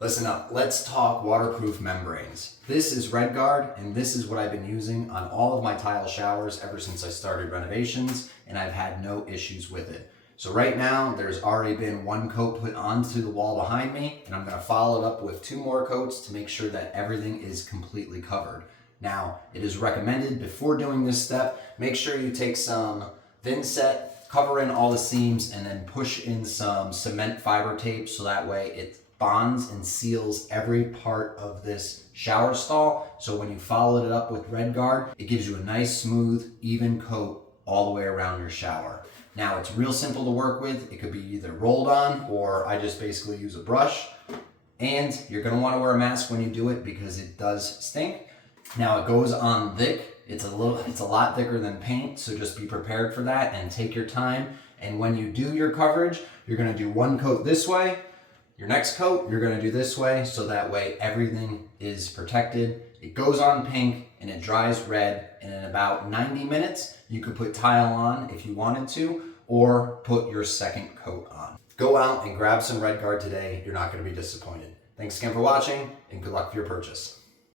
Listen up, let's talk waterproof membranes. This is RedGard, and this is what I've been using on all of my tile showers ever since I started renovations, and I've had no issues with it. So right now, there's already been one coat put onto the wall behind me, and I'm gonna follow it up with 2 more coats to make sure that everything is completely covered. Now, it is recommended before doing this step, make sure you take some thin set, cover in all the seams, and then push in some cement fiber tape so that way it bonds and seals every part of this shower stall. So when you follow it up with RedGard, it gives you a nice, smooth, even coat all the way around your shower. Now it's real simple to work with. It could be either rolled on or I just basically use a brush. And you're gonna wanna wear a mask when you do it because it does stink. Now it goes on thick. It's a lot thicker than paint, so just be prepared for that and take your time. And when you do your coverage, you're gonna do 1 coat this way. Your next coat, you're gonna do this way, so that way everything is protected. It goes on pink and it dries red, and in about 90 minutes, you could put tile on if you wanted to, or put your second coat on. Go out and grab some RedGard today. You're not gonna be disappointed. Thanks again for watching, and good luck with your purchase.